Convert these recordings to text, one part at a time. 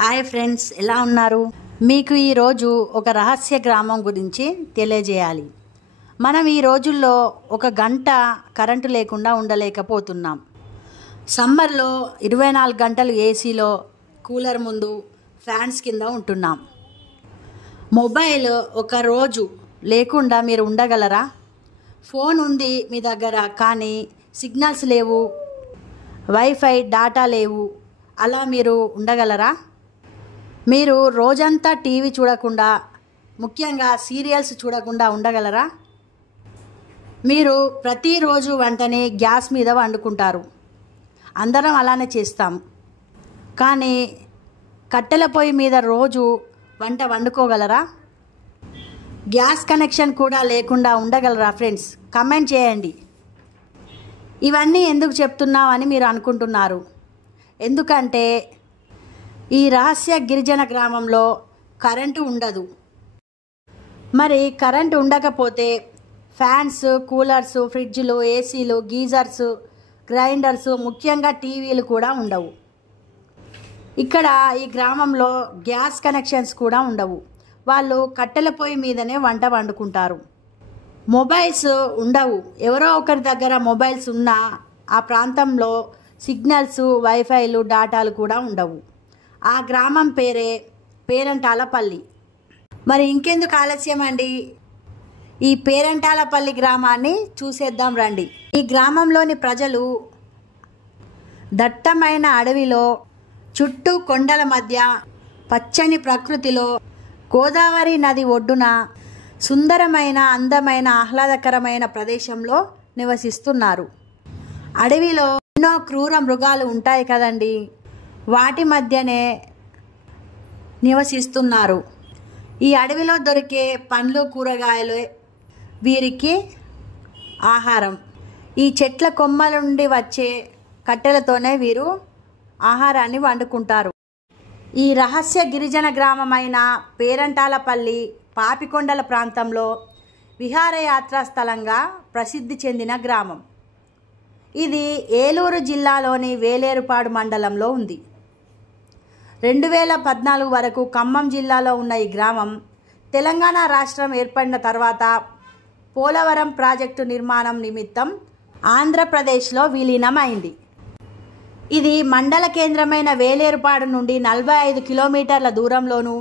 Hi friends, ఎలా ఉన్నారు? మీకు ఈరోజు ఒక రహస్య గ్రామం గురించి తెలియజేయాలి. మనం ఈ రోజుల్లో ఒక గంట కరెంటు లేకుండా ఉండలేకపోతున్నాం. సమ్మర్లో 24 గంటలు ఏసీలో, కూలర్ ముందు, ఫ్యాన్స్ కింద ఉంటున్నాం. మొబైల్ ఒక రోజు లేకుండా మీరు ఉండగలరా? ఫోన్ ఉంది మీ దగ్గర, కానీ సిగ్నల్స్ లేవు, వైఫై డేటా లేవు. అలా మీరు ఉండగలరా? మీరు రోజంతా టీవీ చూడకుండా, ముఖ్యంగా సీరియల్స్ చూడకుండా ఉండగలరా? మీరు ప్రతిరోజు వంటని గ్యాస్ మీద వండుకుంటారు. అందరం అలానే చేస్తాం. కానీ కట్టెల పొయ్యి మీద రోజు వంట వండుకోగలరా? గ్యాస్ కనెక్షన్ కూడా లేకుండా ఉండగలరా? ఫ్రెండ్స్, కమెంట్ చేయండి. ఇవన్నీ ఎందుకు చెప్తున్నామని మీరు అనుకుంటున్నారు. ఎందుకంటే ఈ రహస్య గిరిజన గ్రామంలో కరెంటు ఉండదు. మరి కరెంటు ఉండకపోతే ఫ్యాన్స్, కూలర్స్, ఫ్రిడ్జ్లు, ఏసీలు, గీజర్స్, గ్రైండర్స్, ముఖ్యంగా టీవీలు కూడా ఉండవు. ఇక్కడ ఈ గ్రామంలో గ్యాస్ కనెక్షన్స్ కూడా ఉండవు. వాళ్ళు కట్టెల పొయ్యి మీదనే వంట వండుకుంటారు. మొబైల్స్ ఉండవు. ఎవరో ఒకరి దగ్గర మొబైల్స్ ఉన్నా ఆ ప్రాంతంలో సిగ్నల్స్, వైఫైలు, డేటాలు కూడా ఉండవు. ఆ గ్రామం పేరే పేరంటాలపల్లి. మరి ఇంకెందుకు ఆలస్యం అండి, ఈ పేరంటాలపల్లి గ్రామాన్ని చూసేద్దాం రండి. ఈ గ్రామంలోని ప్రజలు దట్టమైన అడవిలో, చుట్టూ కొండల మధ్య, పచ్చని ప్రకృతిలో, గోదావరి నది ఒడ్డున, సుందరమైన, అందమైన, ఆహ్లాదకరమైన ప్రదేశంలో నివసిస్తున్నారు. అడవిలో ఎన్నో క్రూర మృగాలు ఉంటాయి కదండి, వాటి మధ్యనే నివసిస్తున్నారు. ఈ అడవిలో దొరికే పండ్లు, కూరగాయలు వీరికి ఆహారం. ఈ చెట్ల కొమ్మల నుండి వచ్చే కట్టెలతోనే వీరు ఆహారాన్ని వండుకుంటారు. ఈ రహస్య గిరిజన గ్రామమైన పేరంటాలపల్లి పాపికొండల ప్రాంతంలో విహారయాత్రా స్థలంగా ప్రసిద్ధి చెందిన గ్రామం. ఇది ఏలూరు జిల్లాలోని వేలేరుపాడు మండలంలో ఉంది. 2014 వరకు ఖమ్మం జిల్లాలో ఉన్న ఈ గ్రామం తెలంగాణ రాష్ట్రం ఏర్పడిన తర్వాత పోలవరం ప్రాజెక్టు నిర్మాణం నిమిత్తం ఆంధ్రప్రదేశ్లో విలీనమైంది. ఇది మండల కేంద్రమైన వేలేరుపాడు నుండి 45 కిలోమీటర్ల దూరంలోను,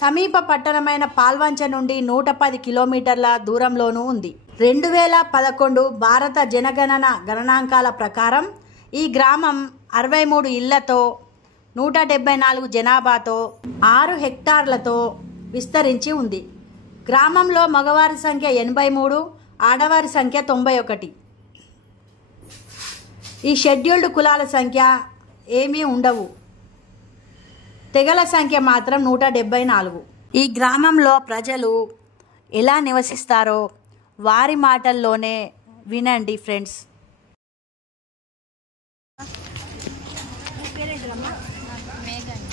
సమీప పట్టణమైన పాల్వంచ నుండి 110 కిలోమీటర్ల దూరంలోనూ ఉంది. 2011 భారత జనగణన గణనాంకాల ప్రకారం ఈ గ్రామం 63 ఇళ్లతో, 174 జనాభాతో, 6 హెక్టార్లతో విస్తరించి ఉంది. గ్రామంలో మగవారి సంఖ్య 83, ఆడవారి సంఖ్య 91. ఈ షెడ్యూల్డ్ కులాల సంఖ్య ఏమీ ఉండవు. తెగల సంఖ్య మాత్రం 174. ఈ గ్రామంలో ప్రజలు ఎలా నివసిస్తారో వారి మాటల్లోనే వినండి ఫ్రెండ్స్.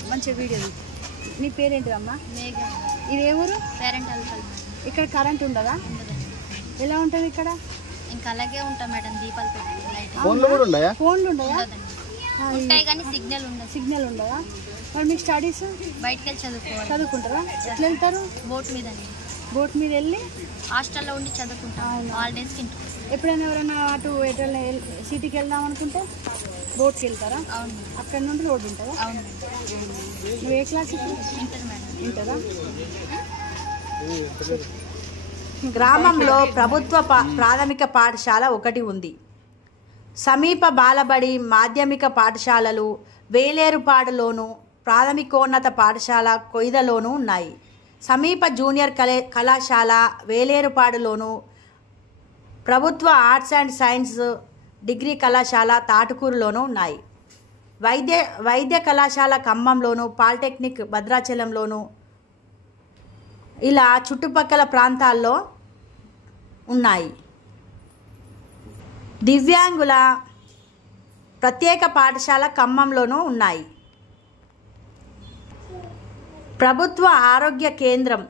మంచి వీడియో. నీ పేరేంటిదమ్మా? ఇది ఏ ఊరు? పేరంటాలపల్లి. ఇక్కడ కరెంట్ ఉండదా? ఎలా ఉంటుంది ఇక్కడ? ఇంకా అలాగే ఉంటాం మేడం, దీపాలు పెట్టి లైట్. ఫోన్లు ఉండయా? ఉంటాయి కానీ సిగ్నల్ ఉండదు. సిగ్నల్ ఉండదా? మరి మీకు స్టడీస్ బయటకు వెళ్ళి చదువుకోవాలి. చదువుకుంటారా? ఎట్లా వెళ్తారు? బోట్ మీద. బోట్ మీద వెళ్ళి హాస్టల్లో ఉండి చదువుకుంటాం. హాలిడేస్కి ఇంటికి. ఎప్పుడైనా ఎవరైనా అటు ఎటైనా సిటీకి వెళ్దాం అనుకుంటే బోట్కి వెళ్తారా? అవును. అక్కడ నుండి రోడ్డు ఉంటుందా? అవును. నువ్వు ఏ క్లాస్ ఇప్పుడు? Inter madam. ఉంటుందా? గ్రామంలో ప్రభుత్వ ప్రాథమిక పాఠశాల ఒకటి ఉంది. సమీప బాలబడి, మాధ్యమిక పాఠశాలలు వేలేరుపాడులోను, ప్రాథమికోన్నత పాఠశాల కొయిదలోనూ ఉన్నాయి. సమీప జూనియర్ కళాశాల వేలేరుపాడులోను, ప్రభుత్వ ఆర్ట్స్ అండ్ సైన్స్ డిగ్రీ కళాశాల తాటుకూరులోనూ ఉన్నాయి. వైద్య కళాశాల ఖమ్మంలోను, పాలిటెక్నిక్ భద్రాచలంలోను, ఇలా చుట్టుపక్కల ప్రాంతాల్లో ఉన్నాయి. దివ్యాంగుల ప్రత్యేక పాఠశాల ఖమ్మంలోనూ ఉన్నాయి. ప్రభుత్వ ఆరోగ్య కేంద్రం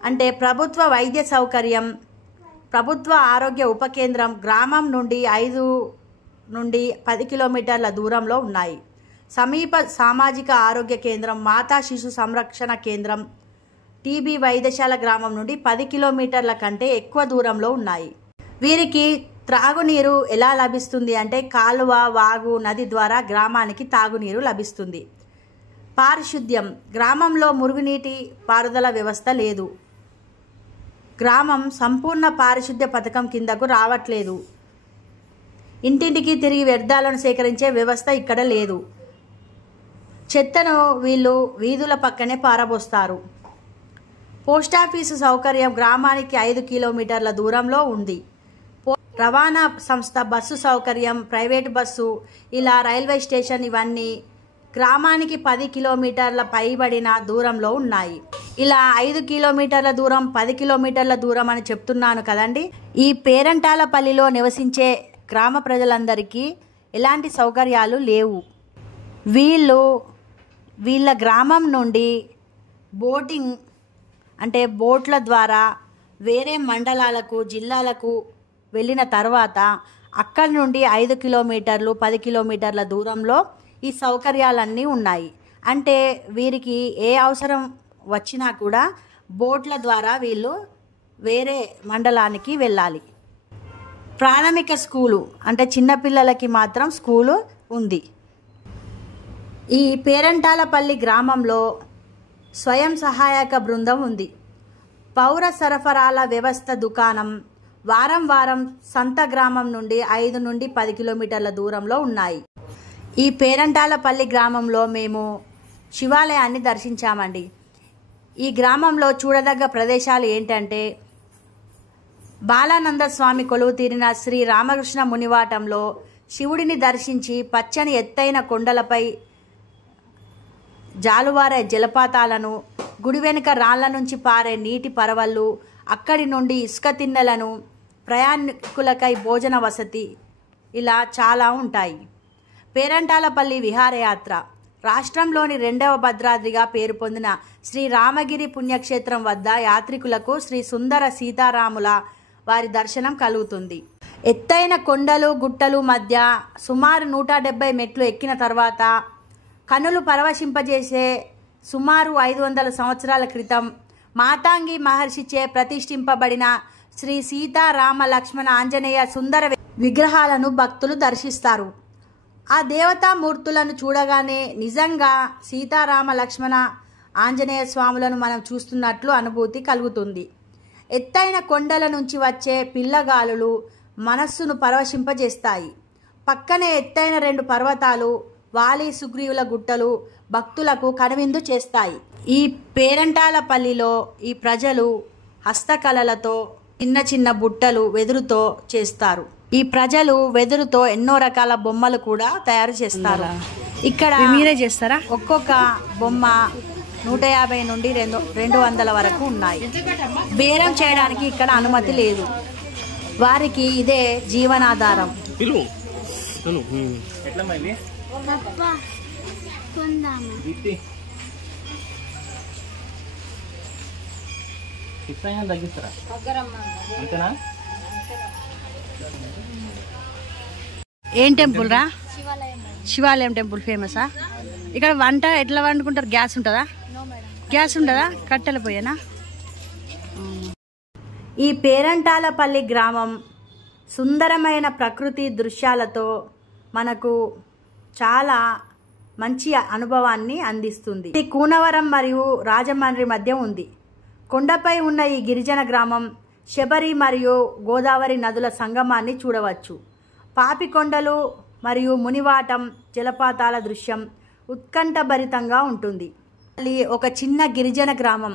అంటే ప్రభుత్వ వైద్య సౌకర్యం, ప్రభుత్వ ఆరోగ్య ఉప కేంద్రం గ్రామం నుండి 5 నుండి 10 కిలోమీటర్ల దూరంలో ఉన్నాయి. సమీప సామాజిక ఆరోగ్య కేంద్రం, మాతా శిశు సంరక్షణ కేంద్రం, టీబీ వైద్యశాల గ్రామం నుండి 10 కిలోమీటర్ల కంటే ఎక్కువ దూరంలో ఉన్నాయి. వీరికి త్రాగునీరు ఎలా లభిస్తుంది అంటే కాలువ, వాగు, నది ద్వారా గ్రామానికి తాగునీరు లభిస్తుంది. పారిశుద్ధ్యం, గ్రామంలో మురుగునీటి పారుదల వ్యవస్థ లేదు. గ్రామం సంపూర్ణ పారిశుద్ధ్య పథకం కిందకు రావట్లేదు. ఇంటింటికి తిరిగి వ్యర్థాలను సేకరించే వ్యవస్థ ఇక్కడ లేదు. చెత్తను వీళ్ళు వీధుల పక్కనే పారబోస్తారు. పోస్టాఫీసు సౌకర్యం గ్రామానికి 5 కిలోమీటర్ల దూరంలో ఉంది. రవాణా సంస్థ బస్సు సౌకర్యం, ప్రైవేటు బస్సు, ఇలా రైల్వే స్టేషన్ ఇవన్నీ గ్రామానికి 10 కిలోమీటర్ల పైబడిన దూరంలో ఉన్నాయి. ఇలా 5 కిలోమీటర్ల దూరం, 10 కిలోమీటర్ల దూరం అని చెప్తున్నాను కదండి. ఈ పేరంటాలపల్లిలో నివసించే గ్రామ ప్రజలందరికీ ఎలాంటి సౌకర్యాలు లేవు. వీళ్ళ గ్రామం నుండి బోటింగ్ అంటే బోట్ల ద్వారా వేరే మండలాలకు, జిల్లాలకు వెళ్ళిన తర్వాత అక్కడి నుండి 5 కిలోమీటర్లు, 10 కిలోమీటర్ల దూరంలో ఈ సౌకర్యాలన్నీ ఉన్నాయి. అంటే వీరికి ఏ అవసరం వచ్చినా కూడా బోట్ల ద్వారా వీళ్ళు వేరే మండలానికి వెళ్ళాలి. ప్రాథమిక స్కూలు అంటే చిన్నపిల్లలకి మాత్రం స్కూలు ఉంది. ఈ పేరంటాలపల్లి గ్రామంలో స్వయం సహాయక బృందం ఉంది. పౌర సరఫరాల వ్యవస్థ దుకాణం వారం వారం సంత గ్రామం నుండి 5 నుండి 10 కిలోమీటర్ల దూరంలో ఉన్నాయి. ఈ పేరంటాలపల్లి గ్రామంలో మేము శివాలయాన్ని దర్శించామండి. ఈ గ్రామంలో చూడదగ్గ ప్రదేశాలు ఏంటంటే బాలానంద స్వామి కొలువు తీరిన శ్రీ రామకృష్ణ మునివాటంలో శివుడిని దర్శించి పచ్చని ఎత్తైన కొండలపై జాలువారే జలపాతాలను, గుడి వెనుక రాళ్ల నుంచి పారే నీటి పరవళ్ళు, అక్కడి నుండి ఇసుక తిన్నెలను, ప్రయాణికులకై భోజన వసతి, ఇలా చాలా ఉంటాయి. పేరంటాలపల్లి విహారయాత్ర రాష్ట్రంలోని 2వ భద్రాద్రిగా పేరు పొందిన శ్రీ రామగిరి పుణ్యక్షేత్రం వద్ద యాత్రికులకు శ్రీ సుందర సీతారాముల వారి దర్శనం కలుగుతుంది. ఎత్తైన కొండలు, గుట్టలు మధ్య సుమారు 170 మెట్లు ఎక్కిన తర్వాత కనులు పరవశింపజేసే సుమారు 500 సంవత్సరాల క్రితం మాతాంగి మహర్షిచే ప్రతిష్ఠింపబడిన శ్రీ సీతారామ లక్ష్మణ ఆంజనేయ సుందర విగ్రహాలను భక్తులు దర్శిస్తారు. ఆ దేవతామూర్తులను చూడగానే నిజంగా సీతారామ లక్ష్మణ ఆంజనేయ స్వాములను మనం చూస్తున్నట్లు అనుభూతి కలుగుతుంది. ఎత్తైన కొండల నుంచి వచ్చే పిల్లగాలులు మనస్సును పరవశింపజేస్తాయి. పక్కనే ఎత్తైన 2 పర్వతాలు, వాలి సుగ్రీవుల గుట్టలు భక్తులకు కనువిందు చేస్తాయి. ఈ పేరంటాలపల్లిలో ఈ ప్రజలు హస్తకళలతో చిన్న చిన్న బుట్టలు వెదురుతో చేస్తారు. ఈ ప్రజలు వెదురుతో ఎన్నో రకాల బొమ్మలు కూడా తయారు చేస్తారు. ఇక్కడ మీరే చేస్తారా? ఒక్కొక్క బొమ్మ 150 నుండి 200 వరకు ఉన్నాయి. బేరం చేయడానికి ఇక్కడ అనుమతి లేదు. వారికి ఇదే జీవనాధారం. ఏం టెంపుల్ రా? శివాలయం టెంపుల్ ఫేమసా? ఇక్కడ వంట ఎట్లా వండుకుంటారు? గ్యాస్ ఉంటుందా? గ్యాస్ ఉండదా? కట్టెల పోయేనా? ఈ పేరంటాలపల్లి గ్రామం సుందరమైన ప్రకృతి దృశ్యాలతో మనకు చాలా మంచి అనుభవాన్ని అందిస్తుంది. ఇది కూనవరం మరియు రాజమండ్రి మధ్య ఉంది. కొండపై ఉన్న ఈ గిరిజన గ్రామం శబరి మరియు గోదావరి నదుల సంగమాన్ని చూడవచ్చు. పాపికొండలు మరియు మునివాటం జలపాతాల దృశ్యం ఉత్కంఠభరితంగా ఉంటుంది. ఒక చిన్న గిరిజన గ్రామం.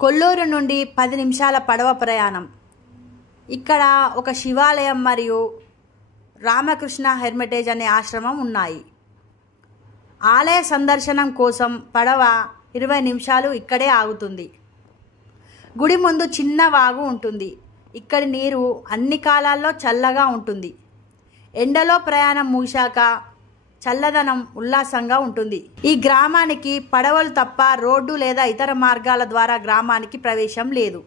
కొల్లూరు నుండి 10 నిమిషాల పడవ ప్రయాణం. ఇక్కడ ఒక శివాలయం మరియు రామకృష్ణ హెర్మిటేజ్ అనే ఆశ్రమం ఉన్నాయి. ఆలయ సందర్శనం కోసం పడవ 20 నిమిషాలు ఇక్కడే ఆగుతుంది. గుడి ముందు చిన్న వాగు ఉంటుంది. ఇక్కడి నీరు అన్ని కాలాల్లో చల్లగా ఉంటుంది. ఎండలో ప్రయాణం ముగిశాక చల్లదనం ఉల్లాసంగా ఉంటుంది. ఈ గ్రామానికి పడవలు తప్ప రోడ్డు లేదా ఇతర మార్గాల ద్వారా గ్రామానికి ప్రవేశం లేదు.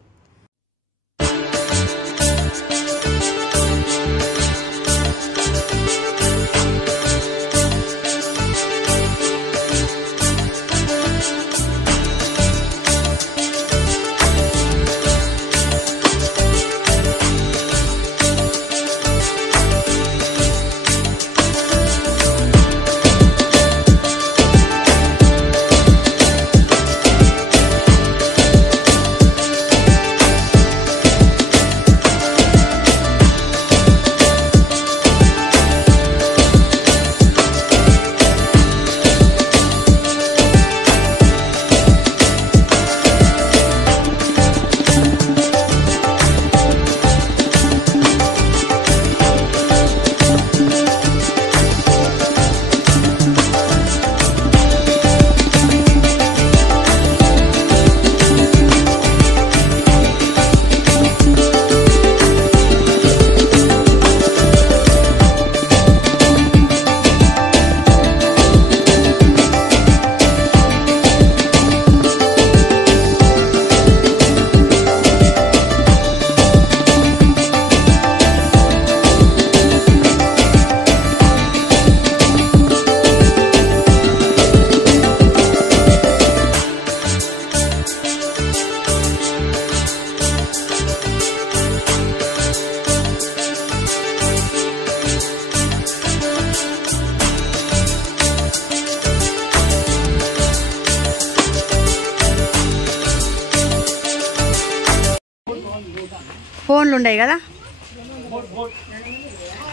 ఫోన్లు ఉండవు కదా.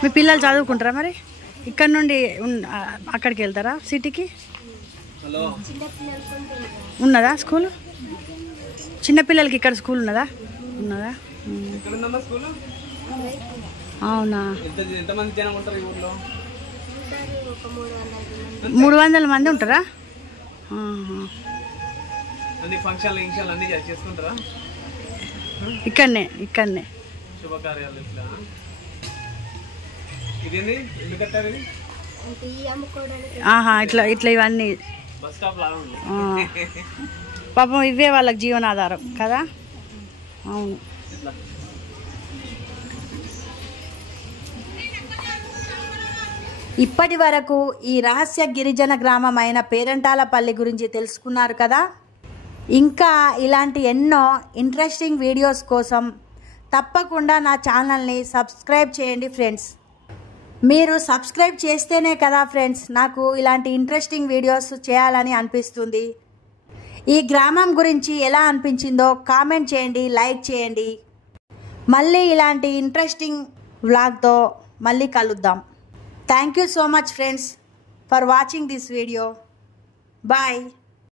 మీ పిల్లలు చదువుకుంటారా మరి? ఇక్కడ నుండి అక్కడికి వెళ్తారా సిటీకి? ఉన్నదా స్కూల్? చిన్నపిల్లలకి ఇక్కడ స్కూల్ ఉన్నదా? ఉన్నదా? అవునా? 300 మంది ఉంటారా? ఇక్కడనే శుభకార్యాలు ఇట్లా ఇవన్నీ పాపం ఇవే వాళ్ళకి జీవనాధారం కదా. అవును. ఇప్పటి వరకు ఈ రహస్య గిరిజన గ్రామమైన పేరంటాలపల్లి గురించి తెలుసుకున్నారు కదా. ఇంకా ఇలాంటి ఎన్నో ఇంట్రెస్టింగ్ వీడియోస్ కోసం తప్పకుండా నా ఛానల్ని సబ్స్క్రైబ్ చేయండి ఫ్రెండ్స్. మీరు సబ్స్క్రైబ్ చేస్తేనే కదా ఫ్రెండ్స్ నాకు ఇలాంటి ఇంట్రెస్టింగ్ వీడియోస్ చేయాలని అనిపిస్తుంది. ఈ గ్రామం గురించి ఎలా అనిపించిందో కామెంట్ చేయండి, లైక్ చేయండి. మళ్ళీ ఇలాంటి ఇంట్రెస్టింగ్ వ్లాగ్తో మళ్ళీ కలుద్దాం. Thank you so much friends for watching this video. Bye.